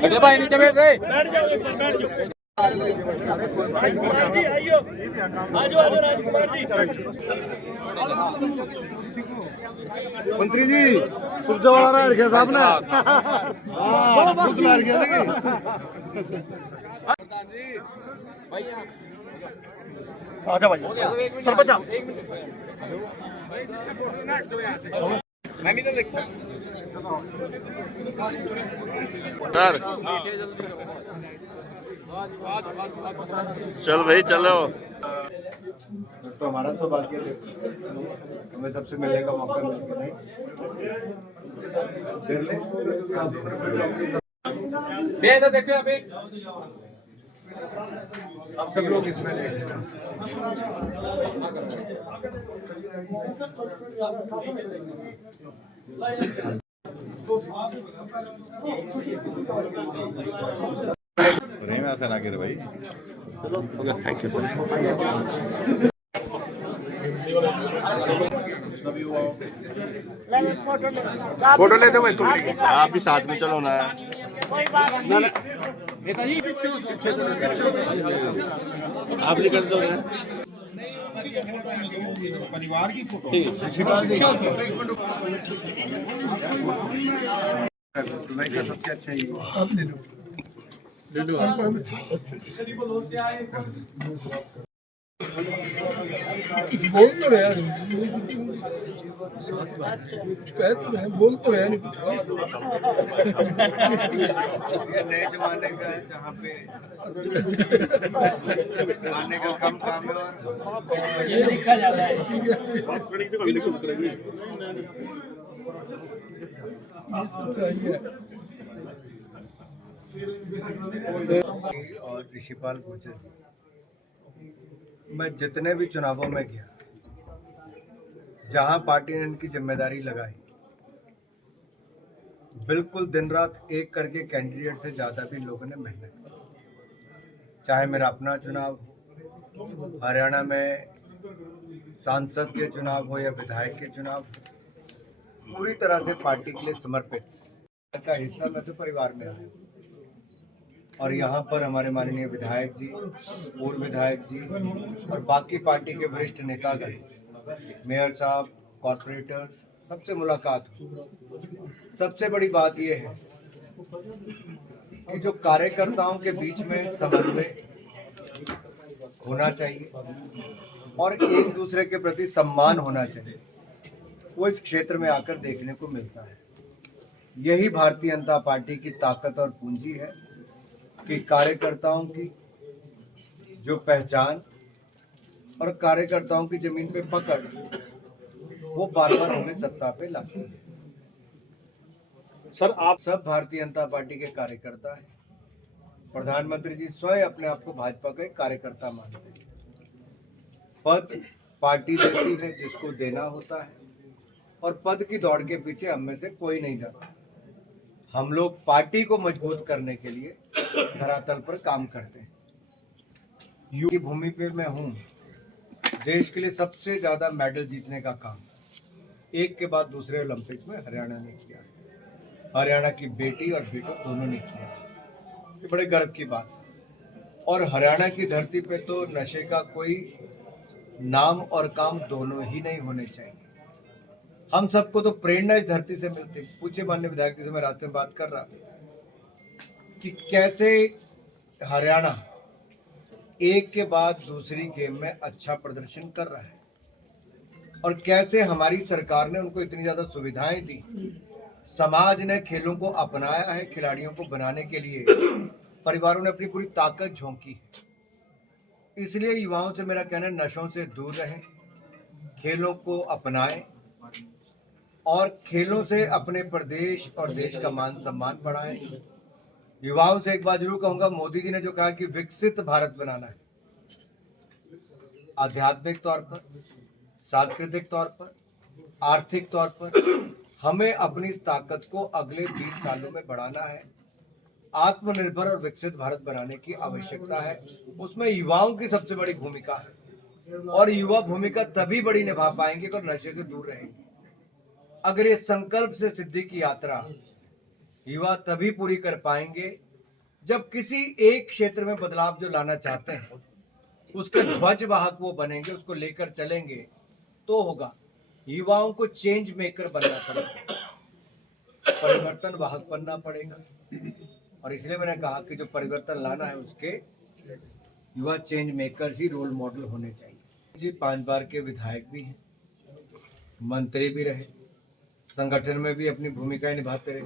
अगले भाई नीचे बैठ रहे। मंत्री जी सुरजा वाला रहा है साहब ने आजा भाई सरपंच चल भाई चलो। तो हमारा सौभाग्य थे, हमें सबसे मिलने का मौका मिल गया। नहीं देखो अभी अब सब लोग इसमें लेट हैं। नहीं ऐसा ना करे भाई। चलो थैंक यू सर। फोटो लेते हुए तुम आप भी साथ में चलो ना। आप निकल दो ना। परिवार की फोटो भाई का सबसे अच्छा ही कुछ बोल तो रहे यार, कुछ कह तो रहे, बोल तो रहे नहीं कुछ। ये नए जमाने का है जहाँ पे आने का कम काम है और ये लिखा जाता है। ये सच्चाई है। और ऋषिपाल गुर्जर, मैं जितने भी चुनावों में गया जहां पार्टी ने इनकी जिम्मेदारी लगाई, बिल्कुल दिन रात एक करके कैंडिडेट से ज्यादा भी लोगों ने मेहनत की। चाहे मेरा अपना चुनाव हरियाणा में सांसद के चुनाव हो या विधायक के चुनाव, पूरी तरह से पार्टी के लिए समर्पित का हिस्सा मैं तो परिवार में आया। और यहाँ पर हमारे माननीय विधायक जी, पूर्व विधायक जी और बाकी पार्टी के वरिष्ठ नेतागण, मेयर साहब, कॉर्पोरेटर्स, सबसे मुलाकात हुई। सबसे बड़ी बात यह है कि जो कार्यकर्ताओं के बीच में समन्वय होना चाहिए और एक दूसरे के प्रति सम्मान होना चाहिए, वो इस क्षेत्र में आकर देखने को मिलता है। यही भारतीय जनता पार्टी की ताकत और पूंजी है कि कार्यकर्ताओं की जो पहचान और कार्यकर्ताओं की जमीन पे पकड़, वो बार बार हमें सत्ता पे लाती है। सर आप सब भारतीय जनता पार्टी के कार्यकर्ता हैं। प्रधानमंत्री जी स्वयं अपने आप को भाजपा का एक कार्यकर्ता मानते हैं। पद पार्टी देती है जिसको देना होता है, और पद की दौड़ के पीछे हम में से कोई नहीं जाता। हम लोग पार्टी को मजबूत करने के लिए धरातल पर काम करते हैं। युवा की भूमि पे मैं हूँ। देश के लिए सबसे ज्यादा मेडल जीतने का काम एक के बाद दूसरे ओलंपिक्स में हरियाणा ने किया। हरियाणा की बेटी और बेटो दोनों ने किया। ये बड़े गर्व की बात है। और हरियाणा की धरती पे तो नशे का कोई नाम और काम दोनों ही नहीं होने चाहिए। हम सबको तो प्रेरणा इस धरती से मिलती। पूछे माननीय विधायक जी से मैं रास्ते में बात कर रहा था कि कैसे हरियाणा एक के बाद दूसरी गेम में अच्छा प्रदर्शन कर रहा है और कैसे हमारी सरकार ने उनको इतनी ज्यादा सुविधाएं दी। समाज ने खेलों को अपनाया है, खिलाड़ियों को बनाने के लिए परिवारों ने अपनी पूरी ताकत झोंकी है। इसलिए युवाओं से मेरा कहना है, नशों से दूर रहें, खेलों को अपनाएं और खेलों से अपने प्रदेश और देश का मान सम्मान बढ़ाएं। युवाओं से एक बात जरूर कहूंगा, मोदी जी ने जो कहा कि विकसित भारत बनाना है, आध्यात्मिक तौर पर, सांस्कृतिक तौर पर, आर्थिक तौर पर हमें अपनी इस ताकत को अगले 20 सालों में बढ़ाना है। आत्मनिर्भर और विकसित भारत बनाने की आवश्यकता है। उसमें युवाओं की सबसे बड़ी भूमिका है और युवा भूमिका तभी बड़ी निभा पाएंगे अगर नशे से दूर रहेंगे। अगर ये संकल्प से सिद्धि की यात्रा युवा तभी पूरी कर पाएंगे जब किसी एक क्षेत्र में बदलाव जो लाना चाहते हैं उसके ध्वज वाहक वो बनेंगे, उसको लेकर चलेंगे तो होगा। युवाओं को चेंज मेकर बनना पड़ेगा, परिवर्तन वाहक बनना पड़ेगा। और इसलिए मैंने कहा कि जो परिवर्तन लाना है उसके युवा चेंज मेकर ही रोल मॉडल होने चाहिए। जी 5 बार के विधायक भी हैं, मंत्री भी रहे, संगठन में भी अपनी भूमिकाएं निभाते रहे।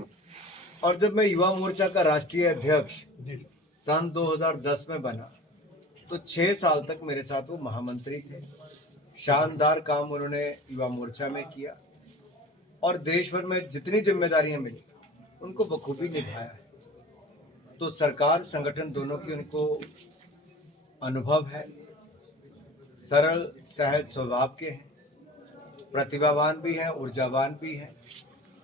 और जब मैं युवा मोर्चा का राष्ट्रीय अध्यक्ष सन 2010 में बना तो 6 साल तक मेरे साथ वो महामंत्री थे। शानदार काम उन्होंने युवा मोर्चा में किया और देश भर में जितनी जिम्मेदारियां मिली उनको बखूबी निभाया है। तो सरकार संगठन दोनों की उनको अनुभव है, सरल सहज स्वभाव के हैं, प्रतिभावान भी हैं, ऊर्जावान भी हैं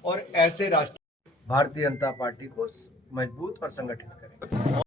और ऐसे राष्ट्र भारतीय जनता पार्टी को मजबूत और संगठित